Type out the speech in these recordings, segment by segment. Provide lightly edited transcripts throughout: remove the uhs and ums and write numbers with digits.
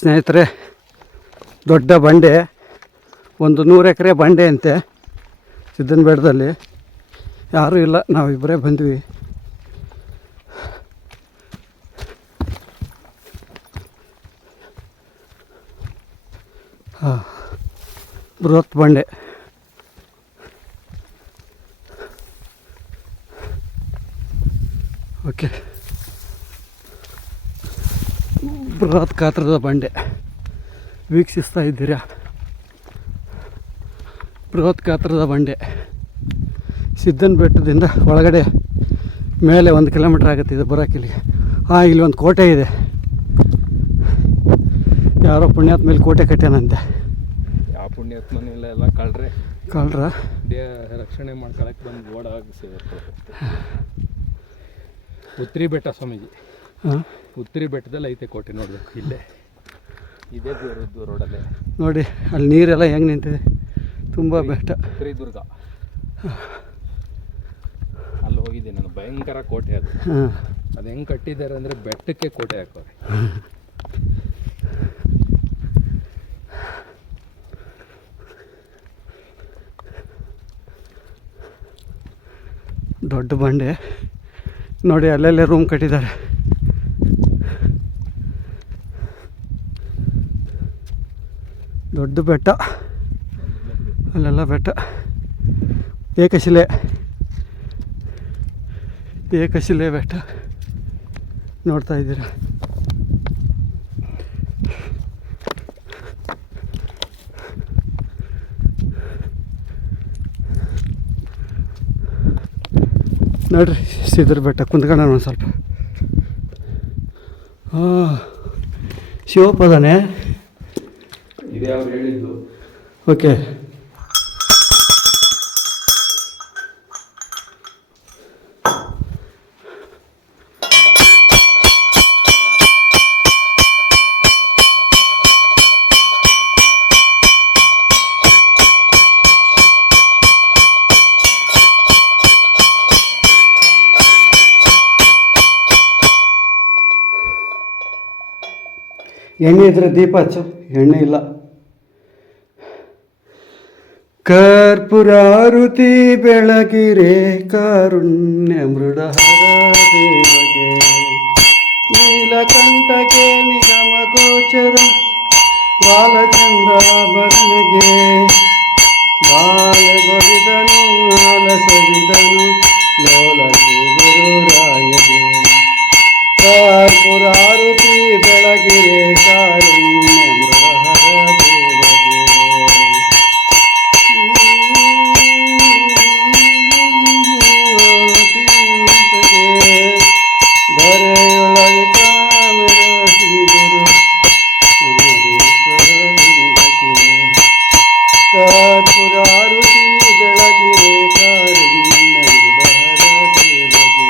ಸ್ನೇಹಿತರೆ, ದೊಡ್ಡ ಬಂಡೆ, ಒಂದು 100 ಎಕರೆ ಬಂಡೆ ಅಂತೆ ಸಿದ್ದನ ಬೆಟ್ಟದಲ್ಲಿ. ಯಾರೂ ಇಲ್ಲ, ನಾವಿಬ್ಬರೇ ಬಂದ್ವಿ. ಬೃಹತ್ ಬಂಡೆ. ಓಕೆ, ಬೃಹತ್ ಗಾತ್ರದ ಬಂಡೆ ವೀಕ್ಷಿಸ್ತಾ ಇದ್ದೀರಾ? ಬೃಹತ್ ಗಾತ್ರದ ಬಂಡೆ ಸಿದ್ದನ ಬೆಟ್ಟದಿಂದ ಒಳಗಡೆ ಮೇಲೆ 1 ಕಿಲೋಮೀಟ್ರ್ ಆಗುತ್ತೆ ಇದು ಬರೋಕೆ ಇಲ್ಲಿಗೆ. ಇಲ್ಲಿ ಒಂದು ಕೋಟೆ ಇದೆ. ಯಾರೋ ಪುಣ್ಯಾತ್ಮ ಮೇಲೆ ಕೋಟೆ ಕಟ್ಟ್ಯಾನಂತೆ. ಯಾವ ಪುಣ್ಯಾತ್ಮನಿಲ್ಲ, ಎಲ್ಲ ಕಳ್ರ ರಕ್ಷಣೆ ಮಾಡ್ಕೊಳಕ್ಕೆ ಬಂದು ಓಡಾಗಿ ಸಿಗುತ್ತೆ. ಉತ್ತರಿ ಬೆಟ್ಟ ಸ್ವಾಮೀಜಿ, ಉತ್ತರಿ ಬೆಟ್ಟದಲ್ಲಿ ಐತೆ ಕೋಟೆ, ನೋಡಬೇಕು. ಇಲ್ಲೇ ಇದೇ ರೋಡಲ್ಲೇ ನೋಡಿ, ಅಲ್ಲಿ ನೀರೆಲ್ಲ ಹೆಂಗೆ ನಿಂತಿದೆ. ತುಂಬ ಬೆಟ್ಟ. ಉತ್ತರಿ ದುರ್ಗ, ಅಲ್ಲಿ ಹೋಗಿದ್ದೆ ನಾನು. ಭಯಂಕರ ಕೋಟೆ ಅದು. ಅದು ಹೆಂಗೆ ಕಟ್ಟಿದ್ದಾರೆ ಅಂದರೆ ಬೆಟ್ಟಕ್ಕೆ ಕೋಟೆ ಹಾಕೋರೆ. ದೊಡ್ಡ ಬಂಡೆ ನೋಡಿ, ಅಲ್ಲೆಲ್ಲೇ ರೂಮ್ ಕಟ್ಟಿದ್ದಾರೆ. ದೊಡ್ಡ ಬೆಟ್ಟ, ಅಲ್ಲೆಲ್ಲ ಬೆಟ್ಟ. ಏಕಶಿಲೆ ಬೆಟ್ಟ ನೋಡ್ತಾ ಇದ್ದೀರಾ? ನೋಡ್ರಿ, ಸಿದ್ದರ ಬೆಟ್ಟ. ಕುಂತ್ಕೊಳ್ಳೋಣ ಒಂದು ಸ್ವಲ್ಪ. ಶಿವಪದನೇ ಇದೇ ಅವ್ರು ಹೇಳಿದ್ದು. ಓಕೆ, ಎಣ್ಣೆ ಇದ್ರೆ ದೀಪ ಹಚ್ಚು. ಎಣ್ಣೆ ಇಲ್ಲ. ಕರ್ಪೂರಾರುತಿ ಬೆಳಗಿರೆ ಕಾರುಣ್ಯ ಮೃಡಹರ ದೇವಗೆ, ನೀಲಕಂಠಕ್ಕೆ ನಿಗಮ ಗೋಚರ ಬಾಲಚಂದ್ರಾಭರಣಗೆ, ಬಾಲೆಗೊಲಿದನು ಆಲಸವಿದನು ಲೋಲಸಿ ಗುರುರಾಯಗೆ. ಕರ್ಪೂರಾರುತಿ ಬೆಳಗಿರೆ ಕಾರುಣ್ಯ ಮೃಡಹರ ದೇವಗೆ, ಧರೆಯೊಳಗೆ ಕಾಮೆರಸಿದರು ಅಮರೇಶ್ವರಲಿಂಗಕ್ಕೆ. ಕರ್ಪೂರಾರುತಿ ಬೆಳಗಿರೆ ಕಾರುಣ್ಯ ಮೃಡಹರ ದೇವಗೆ,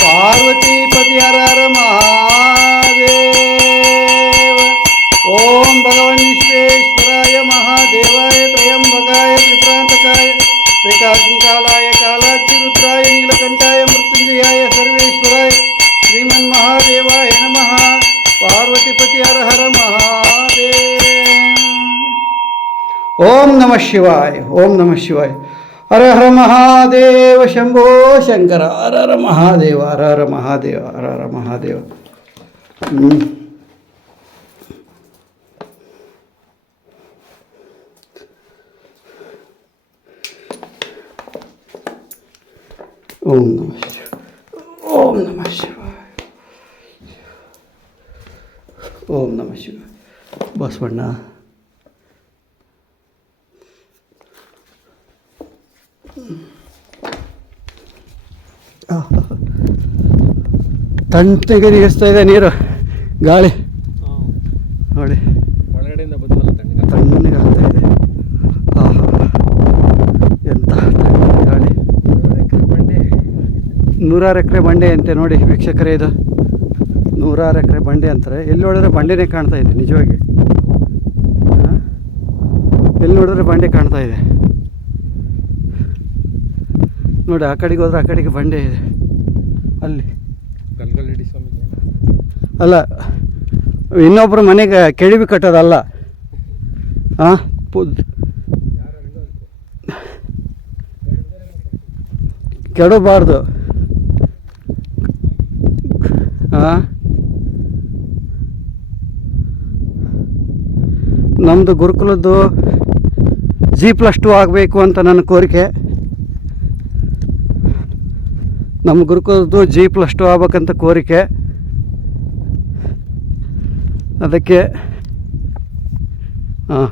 ಪಾರ್ವತೀಪತಿ ಹರ ಹರ ಮಹಾದೇವ. ಓಂ ಭಗವನ್ ವಿಶ್ವೇಶ್ವರಾಯ ಮಹಾದೇವಾಯ ತ್ರಯಂಬಕಾಯ ತ್ರಿಪ್ರಾಂತಕಾಯ ತ್ರಿಕಾಗ್ನಿಕಾಲಾಯ ಕಾಲಾಗ್ನಿರುದ್ರಾಯ ನೀಲಕಂಠಾಯ ಮೃತ್ಯುಂಜಯಾಯ ಸರ್ವೇಶ್ವರಾಯ ಶ್ರೀಮನ್ ಮಹಾದೇವಾಯ ನಮಃ. ಪಾರ್ವತೀಪತಿ ಹರ ಹರ ಮಹಾದೇವ. ಓಂ ನಮಃ ಶಿವಾಯ, ಓಂ ನಮಃ ಶಿವಾಯ. ಹರ ಹರ ಮಹಾದೇವ ಶಂಭೋ ಶಂಕರ. ಹರ ಹರ ಮಹಾದೇವ, ಹರ ಹರ ಮಹಾದೇವ, ಹರ ಹರ ಮಹಾದೇವ. ಓಂ ನಮಃ ಶಿವಾಯ, ಓಂ ನಮಃ ಶಿವಾಯ, ಓಂ ನಮಃ ಶಿವಾಯ. ಬಸವಣ್ಣ ತಣ್ಣಗೆ ನಿಗಿಸ್ತಾ ಇದೆ ನೀರು, ಗಾಳಿ ನೋಡಿ ಒಳಗಡೆಯಿಂದ ಬಂದಲ್ಲ ತಣ್ಣಗೆ ಆಗ್ತಾ ಇದೆ. ಎಂತ ತಣ್ಣಗೆ ಗಾಳಿ. 100 ಎಕರೆ ಬಂಡೆ ಅಂತೆ ನೋಡಿ ವೀಕ್ಷಕರೇ. ಇದು 106 ಎಕರೆ ಬಂಡೆ ಅಂತಾರೆ. ಎಲ್ಲಿ ನೋಡಿದ್ರೆ ಬಂಡೆನೇ ಕಾಣ್ತಾ ಇದೆ ನಿಜವಾಗಿ. ಎಲ್ಲಿ ನೋಡಿದ್ರೆ ಬಂಡೆ ಕಾಣ್ತಾ ಇದೆ ನೋಡಿ. ಆ ಕಡೆಗೆ ಹೋದ್ರೆ ಆ ಕಡೆಗೆ ಬಂಡೆ ಇದೆ ಅಲ್ಲಿ. ಗಲ್ಗಲ್ಡಿ ಸ್ವಾಮೀಜಿ ಅಲ್ಲ, ಇನ್ನೊಬ್ಬರ ಮನೆಗೆ ಕೆಡವಿ ಕಟ್ಟೋದಲ್ಲ. ಹಾಂ, ಕೆಡಬಾರ್ದು. ಹಾಂ, ನಮ್ಮದು ಗುರುಕುಲದ್ದು G+2 ಆಗಬೇಕು ಅಂತ ನನ್ನ ಕೋರಿಕೆ. ನಮ್ಮ ಗುರುಕುಲದ್ದು G+2 ಆಗ್ಬೇಕಂತ ಕೋರಿಕೆ. ಅದಕ್ಕೆ ಹಾಂ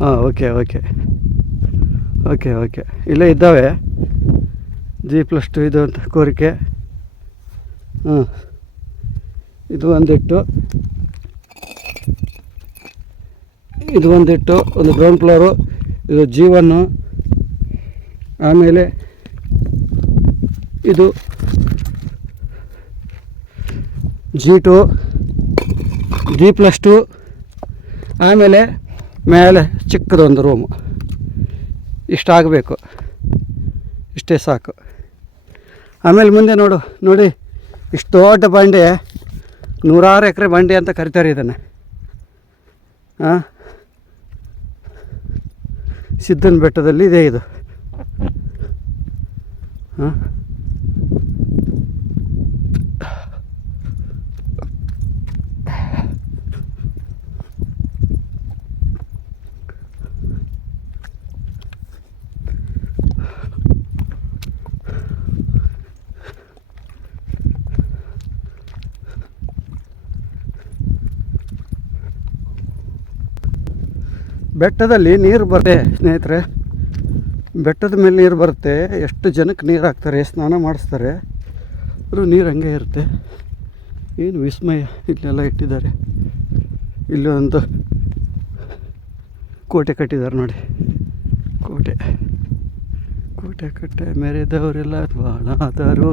ಹಾಂ ಓಕೆ ಓಕೆ ಓಕೆ ಓಕೆ ಇಲ್ಲೇ ಇದ್ದಾವೆ G+2 ಇದು ಅಂತ ಕೋರಿಕೆ. ಇದು ಒಂದಿಟ್ಟು, ಇದು ಒಂದಿಟ್ಟು, ಒಂದು ಗ್ರೌಂಡ್ ಫ್ಲೋರು, ಇದು G1, ಆಮೇಲೆ ಇದು G2, G+2, ಆಮೇಲೆ ಮೇಲೆ ಚಿಕ್ಕದೊಂದು ರೂಮು. ಇಷ್ಟಾಗಬೇಕು, ಇಷ್ಟೇ ಸಾಕು. ಆಮೇಲೆ ಮುಂದೆ ನೋಡಿ ಇಷ್ಟು ದೊಡ್ಡ ಬಂಡೆ, 106 ಎಕರೆ ಬಂಡೆ ಅಂತ ಕರಿತಾರೆ ಇದನ್ನು. ಹಾಂ, ಸಿದ್ದನ ಬೆಟ್ಟದಲ್ಲಿ ಇದೆ ಇದು. ಹಾಂ, ಬೆಟ್ಟದಲ್ಲಿ ನೀರು ಬರುತ್ತೆ ಸ್ನೇಹಿತರೆ. ಬೆಟ್ಟದ ಮೇಲೆ ನೀರು ಬರುತ್ತೆ. ಎಷ್ಟು ಜನಕ್ಕೆ ನೀರು ಹಾಕ್ತಾರೆ, ಸ್ನಾನ ಮಾಡಿಸ್ತಾರೆ, ಆದರೂ ನೀರು ಹಂಗೆ ಇರುತ್ತೆ. ಏನು ವಿಸ್ಮಯ. ಇಲ್ಲೆಲ್ಲ ಇಟ್ಟಿದ್ದಾರೆ. ಇಲ್ಲಿ ಒಂದು ಕೋಟೆ ಕಟ್ಟಿದ್ದಾರೆ ನೋಡಿ. ಕೋಟೆ ಕಟ್ಟೆ ಮೆರೆದವರೆಲ್ಲ ಬಾಳಾದರು.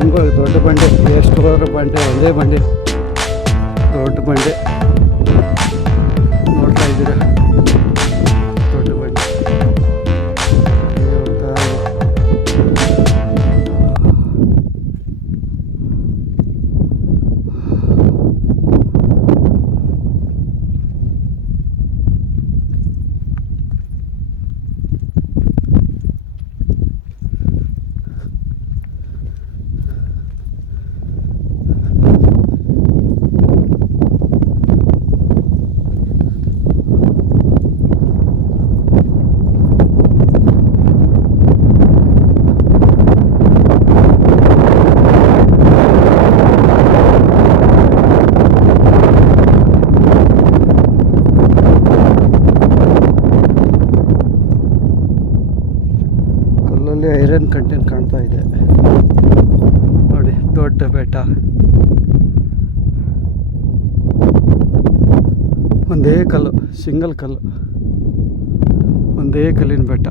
ತುಂಬ ದೊಡ್ಡ ಬಂಡೆ, ಎಷ್ಟು ಹೋದ್ರೆ ಬಂಡೆ, ಒಂದೇ ಬಂಡೆ, ದೊಡ್ಡ ಬಂಡೆ ನೋಡ್ತಾ ಇದ್ದೀರಾ. ದೊಡ್ಡ ಬಂಡೆ. ಐರನ್ ಕಂಟೆಂಟ್ ಕಾಣ್ತಾ ಇದೆ ನೋಡಿ. ದೊಡ್ಡ ಬೆಟ್ಟ, ಒಂದೇ ಕಲ್ಲು, ಸಿಂಗಲ್ ಕಲ್ಲು, ಒಂದೇ ಕಲ್ಲಿನ ಬೆಟ್ಟ.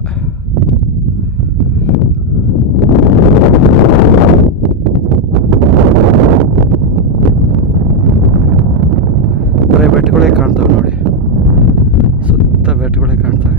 ಬರೀ ಬೆಟ್ಟಗಳೇ ಕಾಣ್ತವೆ ನೋಡಿ. ಸುತ್ತ ಬೆಟ್ಟಗಳೇ ಕಾಣ್ತವೆ.